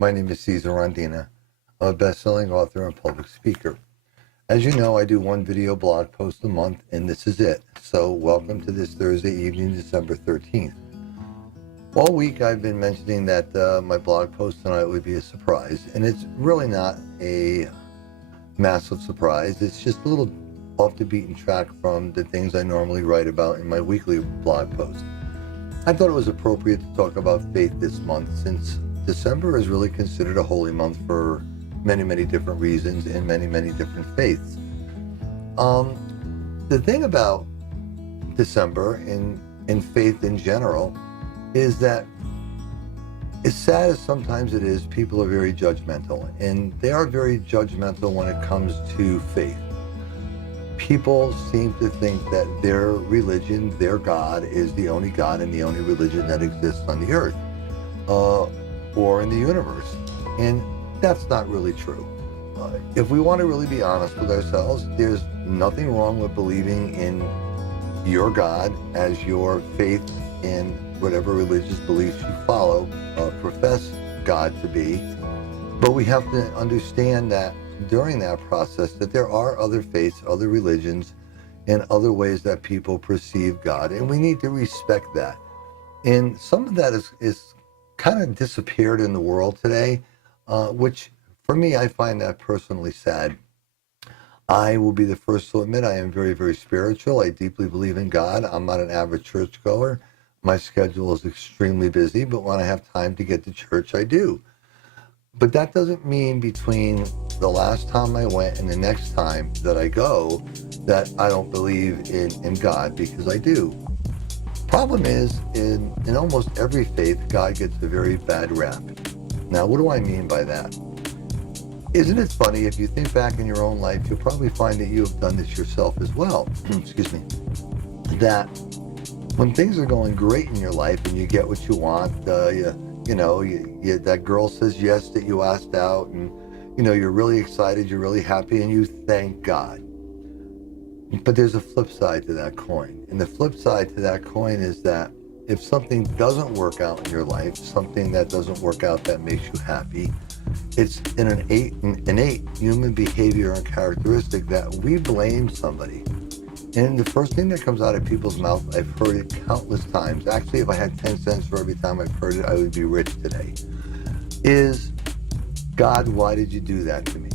My name is Cesar Rondina. I'm a best-selling author and public speaker. As you know, I do one video blog post a month, and this is it. So welcome to this Thursday evening, December 13th. All week I've been mentioning that my blog post tonight would be a surprise, and it's really not a massive surprise. It's just a little off the beaten track from the things I normally write about in my weekly blog post. I thought it was appropriate to talk about faith this month, since December is really considered a holy month for many, many different reasons and many, many different faiths. The thing about December and faith in general is that, as sad as sometimes it is, people are very judgmental, and they are very judgmental when it comes to faith. People seem to think that their religion, their God, is the only God and the only religion that exists on the earth or in the universe. And that's not really true. If we want to really be honest with ourselves, there's nothing wrong with believing in your God as your faith in whatever religious beliefs you follow, profess God to be. But we have to understand that during that process that there are other faiths, other religions, and other ways that people perceive God, and we need to respect that. And some of that is kind of disappeared in the world today, which for me, I find that personally sad. I will be the first to admit I am very, very spiritual. I deeply believe in God. I'm not an average churchgoer. My schedule is extremely busy, but when I have time to get to church, I do. But that doesn't mean between the last time I went and the next time that I go that I don't believe in God, because I do. Problem is, in almost every faith, God gets a very bad rap. Now, what do I mean by that? Isn't it funny, if you think back in your own life, you'll probably find that you have done this yourself as well, excuse me, that when things are going great in your life and you get what you want, that girl says yes that you asked out, and you're really excited, you're really happy, and you thank God. But there's a flip side to that coin. And the flip side to that coin is that if something doesn't work out in your life, something that doesn't work out that makes you happy, it's an innate human behavior and characteristic that we blame somebody. And the first thing that comes out of people's mouth, I've heard it countless times. Actually, if I had 10 cents for every time I've heard it, I would be rich today. Is, God, why did you do that to me?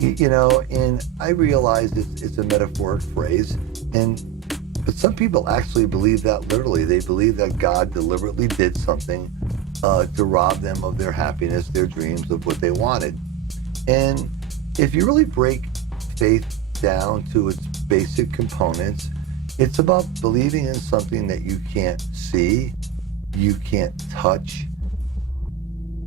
And I realize it's a metaphoric phrase, but some people actually believe that literally. They believe that God deliberately did something to rob them of their happiness, their dreams, of what they wanted. And if you really break faith down to its basic components, it's about believing in something that you can't see, you can't touch,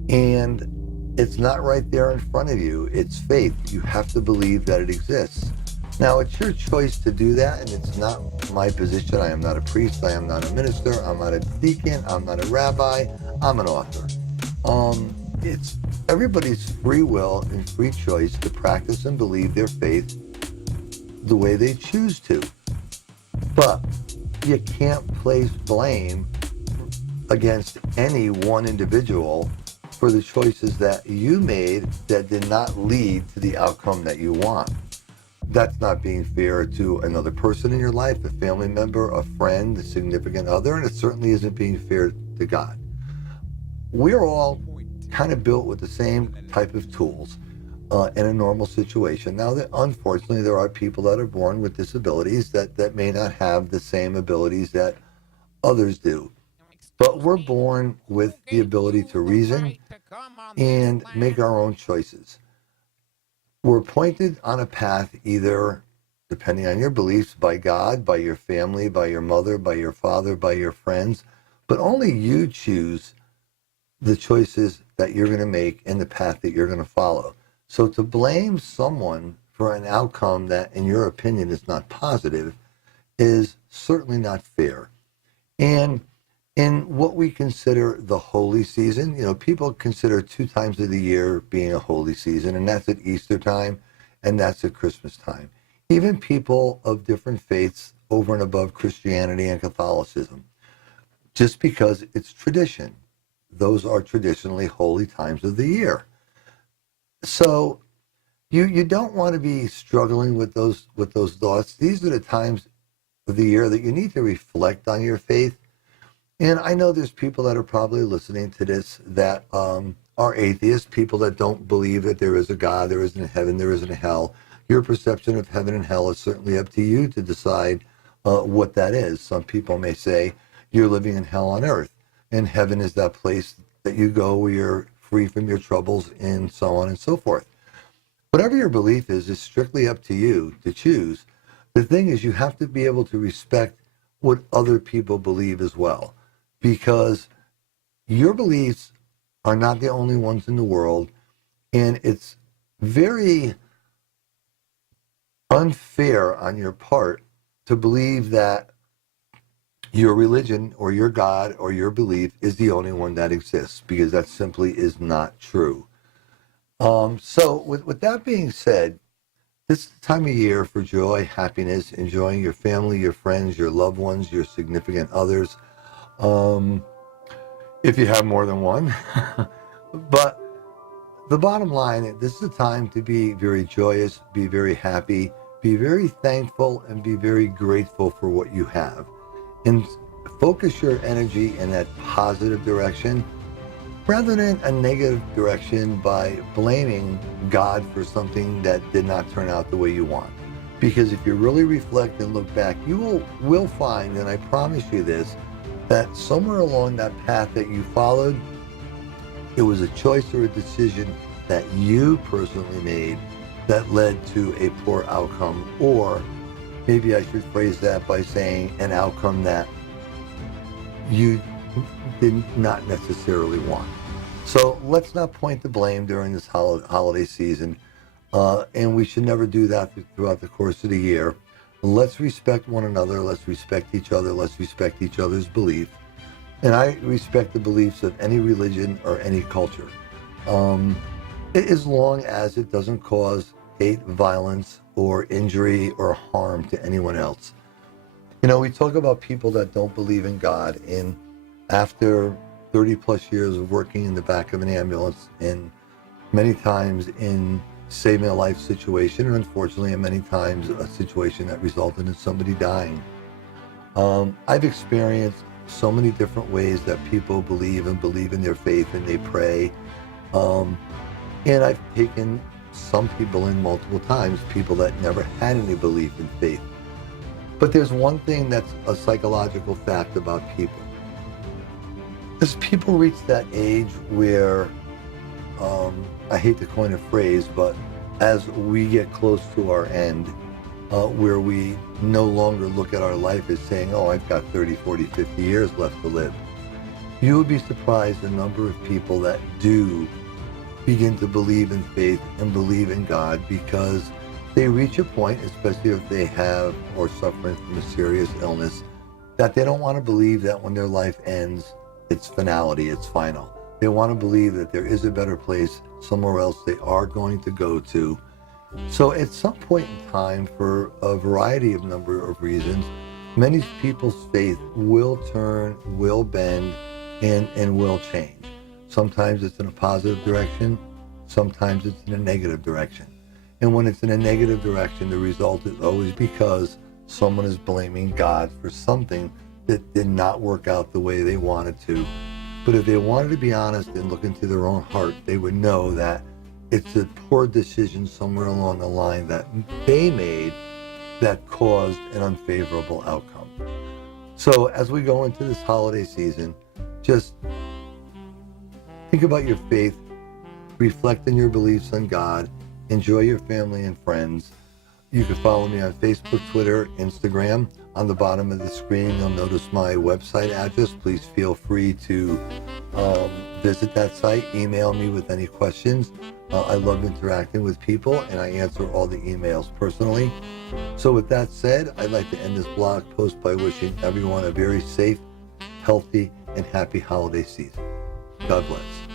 and it's not right there in front of you. It's faith. You have to believe that it exists. Now, it's your choice to do that, and it's not my position. I am not a priest. I am not a minister. I'm not a deacon. I'm not a rabbi. I'm an author. It's everybody's free will and free choice to practice and believe their faith the way they choose to. But you can't place blame against any one individual for the choices that you made that did not lead to the outcome that you want. That's not being fair to another person in your life, a family member, a friend, a significant other, and it certainly isn't being fair to God. We're all kind of built with the same type of tools in a normal situation. Now, unfortunately, there are people that are born with disabilities that may not have the same abilities that others do. But we're born with the ability to reason and make our own choices. We're pointed on a path, either, depending on your beliefs, by God, by your family, by your mother, by your father, by your friends, but only you choose the choices that you're going to make and the path that you're going to follow. So to blame someone for an outcome that, in your opinion, is not positive is certainly not fair. And in what we consider the holy season, people consider 2 times of the year being a holy season, and that's at Easter time, and that's at Christmas time. Even people of different faiths over and above Christianity and Catholicism, just because it's tradition. those are traditionally holy times of the year. So you don't want to be struggling with those thoughts. These are the times of the year that you need to reflect on your faith. And I know there's people that are probably listening to this that are atheists, people that don't believe that there is a God, there isn't a heaven, there isn't a hell. Your perception of heaven and hell is certainly up to you to decide what that is. Some people may say you're living in hell on earth, and heaven is that place that you go where you're free from your troubles and so on and so forth. Whatever your belief is strictly up to you to choose. The thing is, you have to be able to respect what other people believe as well, because your beliefs are not the only ones in the world, and it's very unfair on your part to believe that your religion or your God or your belief is the only one that exists, because that simply is not true. So with that being said, this is the time of year for joy, happiness, enjoying your family, your friends, your loved ones, your significant others, if you have more than one. But the bottom line, this is a time to be very joyous, be very happy, be very thankful, and be very grateful for what you have. And focus your energy in that positive direction rather than a negative direction by blaming God for something that did not turn out the way you want. Because if you really reflect and look back, you will find, and I promise you this, that somewhere along that path that you followed, it was a choice or a decision that you personally made that led to a poor outcome, or maybe I should phrase that by saying an outcome that you did not necessarily want. So let's not point the blame during this holiday season, and we should never do that throughout the course of the year. Let's respect one another, let's respect each other, let's respect each other's belief. And I respect the beliefs of any religion or any culture, as long as it doesn't cause hate, violence, or injury or harm to anyone else. You know, we talk about people that don't believe in God, and after 30 plus years of working in the back of an ambulance, and many times in saving a life situation, or unfortunately, and many times a situation that resulted in somebody dying, I've experienced so many different ways that people believe in their faith, and they pray. And I've taken some people in multiple times, people that never had any belief in faith. But there's one thing that's a psychological fact about people. As people reach that age where, I hate to coin a phrase, but as we get close to our end, where we no longer look at our life as saying, oh, I've got 30, 40, 50 years left to live, you would be surprised the number of people that do begin to believe in faith and believe in God, because they reach a point, especially if they have or suffering from a serious illness, that they don't want to believe that when their life ends, it's finality, it's final. They want to believe that there is a better place somewhere else they are going to go to. So at some point in time, for a variety of number of reasons, many people's faith will turn, will bend, and will change. Sometimes it's in a positive direction, sometimes it's in a negative direction. And when it's in a negative direction, the result is always because someone is blaming God for something that did not work out the way they wanted to. But if they wanted to be honest and look into their own heart, they would know that it's a poor decision somewhere along the line that they made that caused an unfavorable outcome. So as we go into this holiday season, just think about your faith, reflect on your beliefs on God, enjoy your family and friends. You can follow me on Facebook, Twitter, Instagram. On the bottom of the screen, you'll notice my website address. Please feel free to visit that site. Email me with any questions. I love interacting with people, and I answer all the emails personally. So with that said, I'd like to end this blog post by wishing everyone a very safe, healthy, and happy holiday season. God bless.